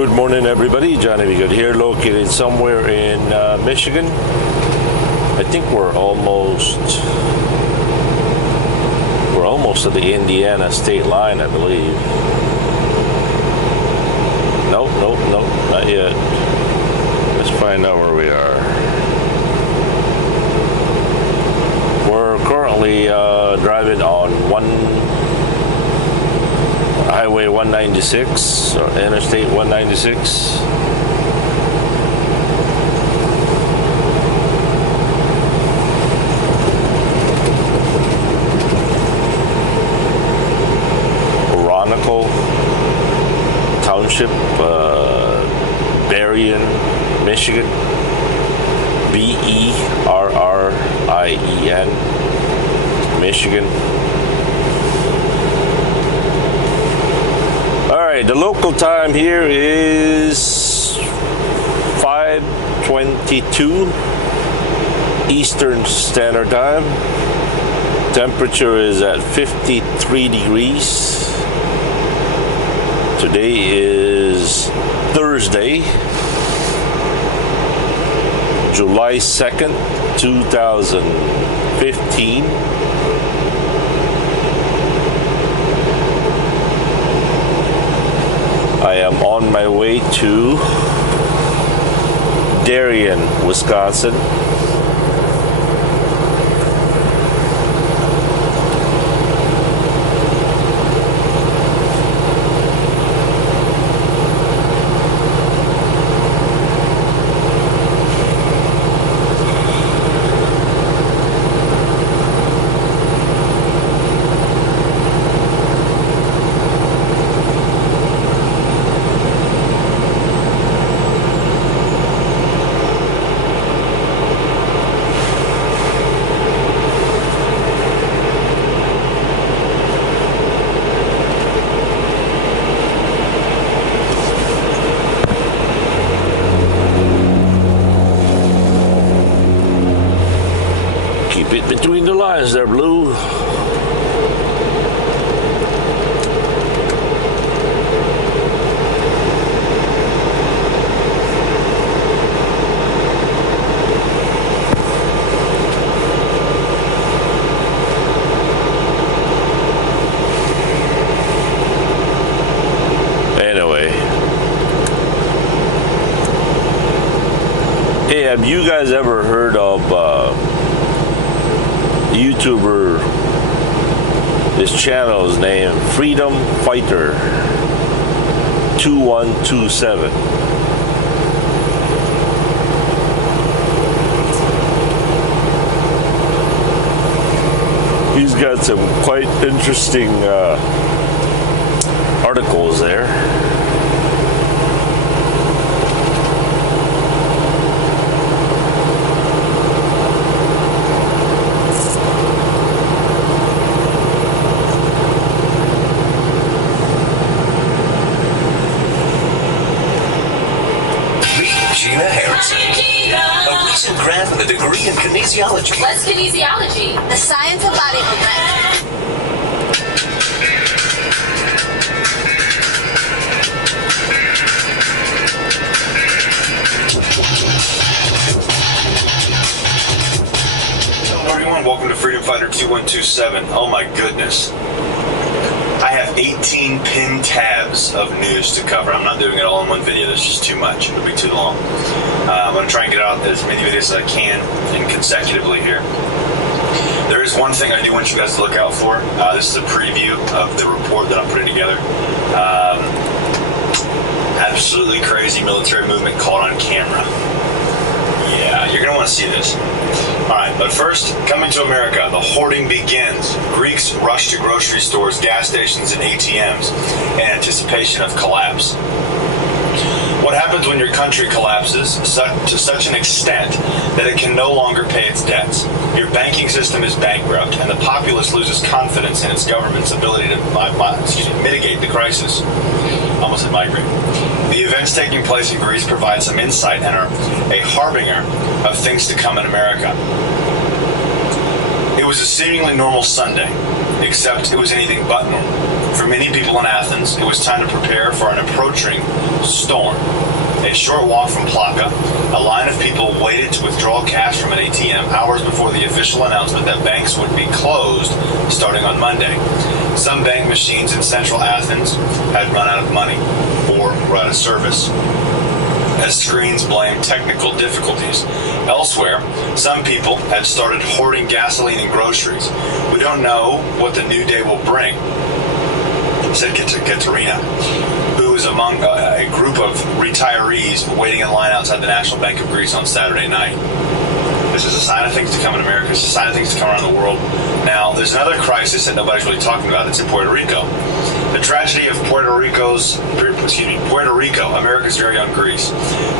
Good morning, everybody. Johnny B. Good here, located somewhere in Michigan. I think we're almost at the Indiana state line, I believe. Nope, not yet. Let's find out where we are. We're currently driving on Highway 196, or Interstate 196. Township, Berrien, Michigan. Berrien, Michigan. Alright, the local time here is 5:22 Eastern Standard Time. Temperature is at 53 degrees. Today is Thursday, July 2nd, 2015. I am on my way to Berrien, Wisconsin. Keep it between the lines there, Blue. Anyway. Hey, have you guys ever heard of YouTuber? This channel is named Freedom Fighter 2127. He's got some quite interesting articles there. A recent grad with a degree in kinesiology. What's kinesiology? The science of body movement. Hello everyone, welcome to Freedom Fighter 2127. Oh my goodness. I have 18 pinned tabs of news to cover. I'm not doing it all in one video. That's just too much. It would be too long. I'm going to try and get out as many videos as I can and consecutively here. There is one thing I do want you guys to look out for. This is a preview of the report that I'm putting together. Absolutely crazy military movement caught on camera. Yeah, you're going to want to see this. Alright, but first, coming to America, the hoarding begins. Greeks rush to grocery stores, gas stations, and ATMs in anticipation of collapse. What happens when your country collapses to such an extent that it can no longer pay its debts? Your banking system is bankrupt, and the populace loses confidence in its government's ability to mitigate the crisis. Almost said migrate. The events taking place in Greece provide some insight and are a harbinger of things to come in America. It was a seemingly normal Sunday, except it was anything but normal. For many people in Athens, it was time to prepare for an approaching storm. A short walk from Plaka, a line of people waited to withdraw cash from an ATM hours before the official announcement that banks would be closed starting on Monday. Some bank machines in central Athens had run out of money or were out of service, as screens blamed technical difficulties. Elsewhere, some people had started hoarding gasoline and groceries. We don't know what the new day will bring, said Katerina, who was among a group of retirees waiting in line outside the National Bank of Greece on Saturday night. This is a sign of things to come in America. It's a sign of things to come around the world. Now, there's another crisis that nobody's really talking about. It's in Puerto Rico. The tragedy of Puerto Rico, America's very own Greece.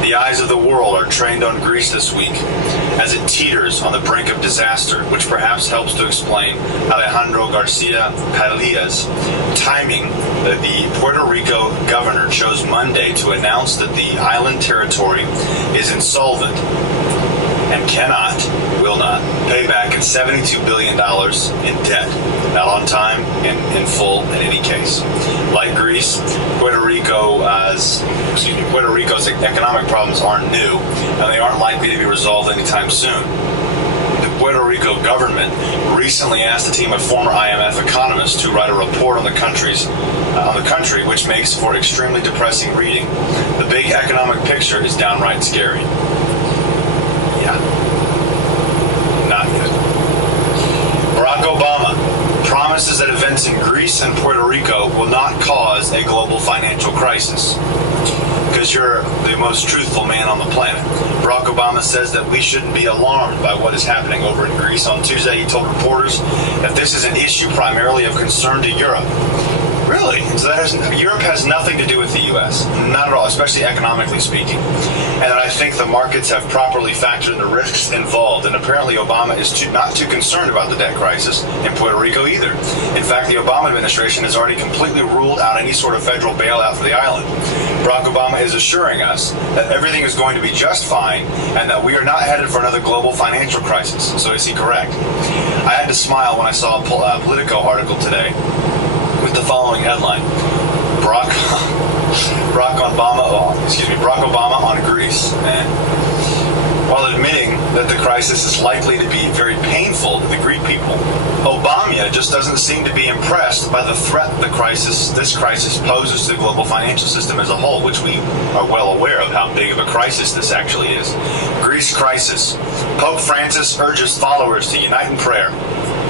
The eyes of the world are trained on Greece this week as it teeters on the brink of disaster, which perhaps helps to explain Alejandro Garcia Padilla's timing that the Puerto Rico governor chose Monday to announce that the island territory is insolvent and will not, pay back its $72 billion in debt. Not on time and in full in any case. Like Greece, Puerto Rico's economic problems aren't new, and they aren't likely to be resolved anytime soon. The Puerto Rico government recently asked a team of former IMF economists to write a report on the country, which makes for extremely depressing reading. The big economic picture is downright scary. Not good. Barack Obama promises that events in Greece and Puerto Rico will not cause a global financial crisis. Because you're the most truthful man on the planet. Barack Obama says that we shouldn't be alarmed by what is happening over in Greece. On Tuesday, he told reporters that this is an issue primarily of concern to Europe. Really? So Europe has nothing to do with the U.S. Not at all, especially economically speaking. And that I think the markets have properly factored in the risks involved. And apparently Obama is not too concerned about the debt crisis in Puerto Rico either. In fact, the Obama administration has already completely ruled out any sort of federal bailout for the island. Barack Obama is assuring us that everything is going to be just fine and that we are not headed for another global financial crisis. So is he correct? I had to smile when I saw a Politico article today with the following headline: Barack Obama on Greece. While admitting that the crisis is likely to be very painful to the Greek people, Obama just doesn't seem to be impressed by the threat this crisis poses to the global financial system as a whole, which we are well aware of how big of a crisis this actually is. Greece crisis. Pope Francis urges followers to unite in prayer.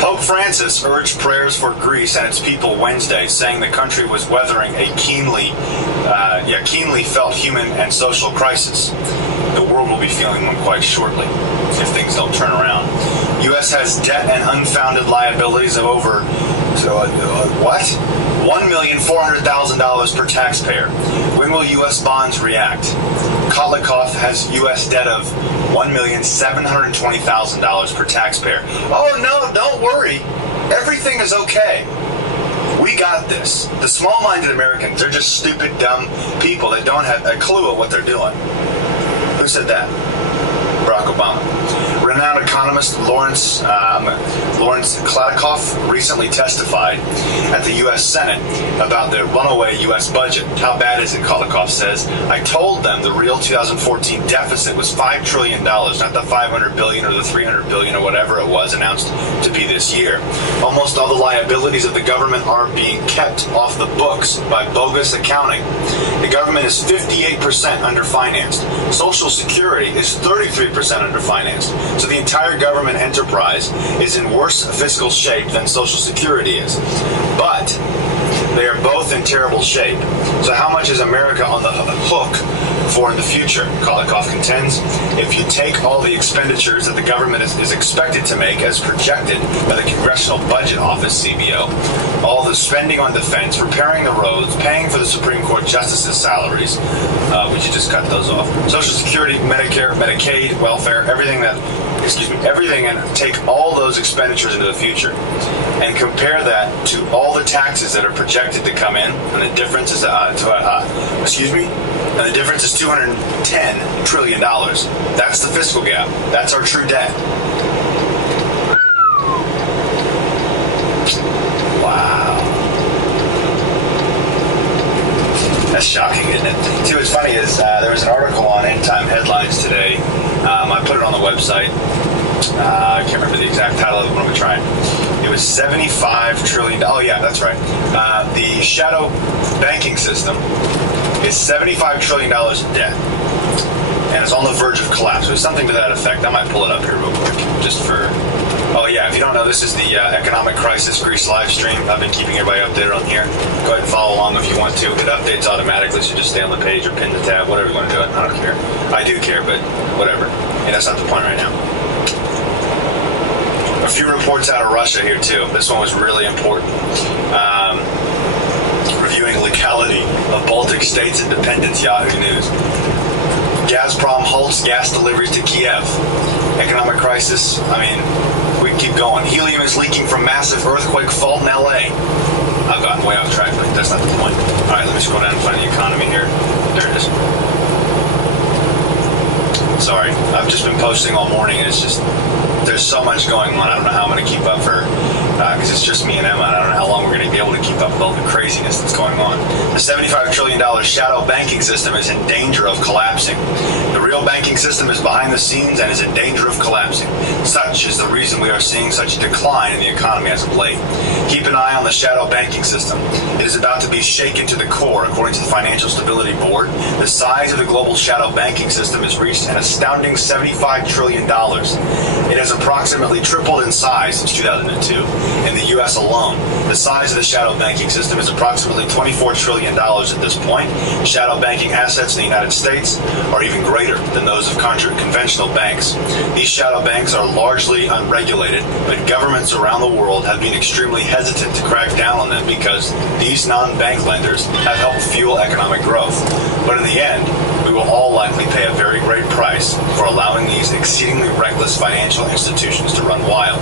Pope Francis urged prayers for Greece and its people Wednesday, saying the country was weathering a keenly felt human and social crisis. The world will be feeling one quite shortly if things don't turn around. U.S. has debt and unfounded liabilities of over $1,400,000 per taxpayer. When will U.S. bonds react? Kotlikov has U.S. debt of $1,720,000 per taxpayer. Oh no, don't worry. Everything is okay. We got this. The small-minded Americans, they're just stupid, dumb people that don't have a clue of what they're doing. Who said that? Barack Obama. Renowned economist Lawrence Kladikoff recently testified at the U.S. Senate about the runaway U.S. budget. How bad is it, Kladikoff says? I told them the real 2014 deficit was $5 trillion, not the $500 billion or the $300 billion or whatever it was announced to be this year. Almost all the liabilities of the government are being kept off the books by bogus accounting. The government is 58% underfinanced. Social Security is 33% underfinanced. So the entire government enterprise is in worse fiscal shape than Social Security is. But they are both in terrible shape. So how much is America on the hook for in the future? Kotlikov contends, if you take all the expenditures that the government is expected to make as projected by the Congressional Budget Office, CBO, all the spending on defense, repairing the roads, paying for the Supreme Court justices' salaries, we should just cut those off. Social Security, Medicare, Medicaid, welfare, everything, and take all those expenditures into the future and compare that to all the taxes that are projected to come in, and the difference is the difference is $210 trillion. That's the fiscal gap. That's our true debt. Wow. That's shocking, isn't it? See, what's funny is there was an article on End Time Headlines today. I put it on the website. I can't remember the exact title of it. What am I trying? It was $75 trillion. Oh, yeah, that's right. The shadow banking system is $75 trillion in debt. And it's on the verge of collapse. There's something to that effect. I might pull it up here real quick, just for... Oh, yeah, if you don't know, this is the Economic Crisis Greece live stream. I've been keeping everybody updated on here. Go ahead and follow along if you want to. It updates automatically, so just stay on the page or pin the tab, whatever you want to do it. I don't care. I do care, but whatever. And that's not the point right now. A few reports out of Russia here, too. This one was really important. Reviewing legality of Baltic states' independence, Yahoo News. Gazprom halts gas deliveries to Kiev. Economic crisis, we keep going. Helium is leaking from massive earthquake fault in LA. I've gotten way off track, but that's not the point. All right, let me scroll down and find the economy here. There it is. Sorry, I've just been posting all morning, and it's just, there's so much going on. I don't know how I'm going to keep up for, because it's just me and Emma, and I don't know how long we're going to be able to keep up with all the craziness that's going on. The $75 trillion shadow banking system is in danger of collapsing. The real banking system is behind the scenes and is in danger of collapsing. Such is the reason we are seeing such a decline in the economy as of late. Keep an eye on the shadow banking system. It is about to be shaken to the core, according to the Financial Stability Board. The size of the global shadow banking system has reached an astounding $75 trillion. It has approximately tripled in size since 2002. In the U.S. alone, the size of the shadow banking system is approximately $24 trillion at this point. Shadow banking assets in the United States are even greater than those of conventional banks. These shadow banks are largely unregulated, but governments around the world have been extremely hesitant to crack down on them because these non-bank lenders have helped fuel economic growth. But in the end, we will all likely pay a very great price for allowing these exceedingly reckless financial institutions to run wild.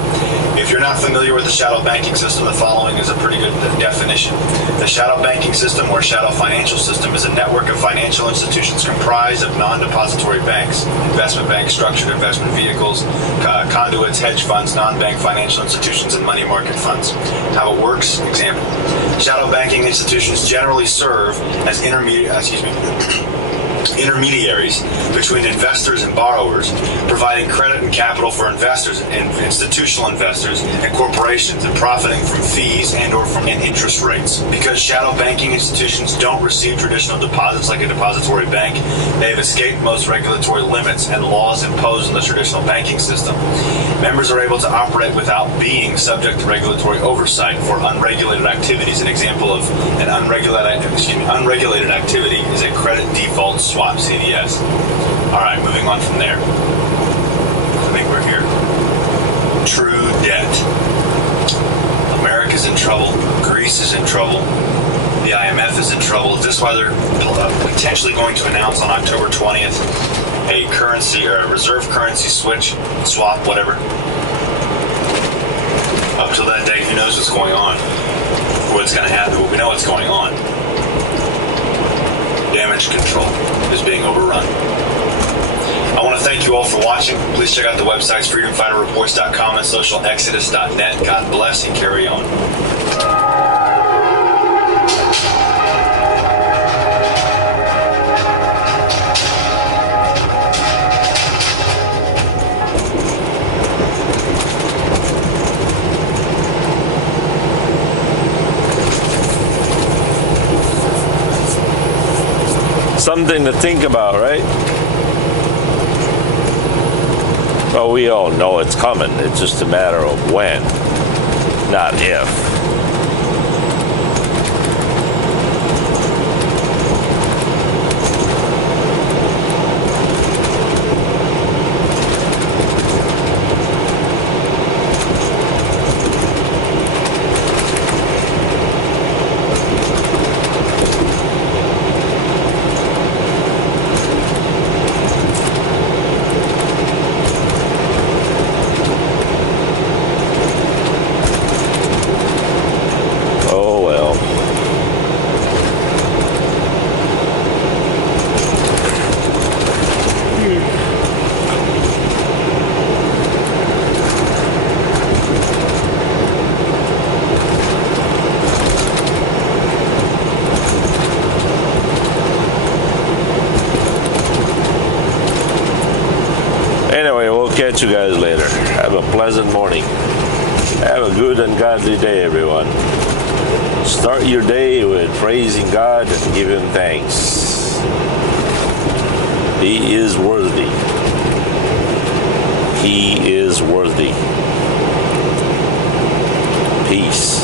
If you're not familiar with the shadow banking system, the following is a pretty good definition. The shadow banking system, or shadow financial system, is a network of financial institutions comprised of non-depository banks, investment banks, structured investment vehicles, conduits, hedge funds, non-bank financial institutions, and money market funds. How it works? Example. Shadow banking institutions generally serve as intermediaries between investors and borrowers, providing credit and capital for investors and institutional investors and corporations, and profiting from fees and or from interest rates. Because shadow banking institutions don't receive traditional deposits like a depository bank, they have escaped most regulatory limits and laws imposed on the traditional banking system. Members are able to operate without being subject to regulatory oversight for unregulated activities. An example of an unregulated activity is a credit default swap, CDS. All right, moving on from there. I think we're here. True debt. America's in trouble. Greece is in trouble. The IMF is in trouble. Is this why they're potentially going to announce on October 20th a currency or a reserve currency swap, whatever? Up till that date, who knows what's going on? What's going to happen? But we know what's going on. Damage control is being overrun. I want to thank you all for watching. Please check out the websites freedomfighterreports.com and socialexodus.net. God bless and carry on. Something to think about, right? Well, we all know it's coming. It's just a matter of when, not if. catch you guys later. Have a pleasant morning. Have a good and godly day, everyone. Start your day with praising God and giving thanks. He is worthy. He is worthy. Peace.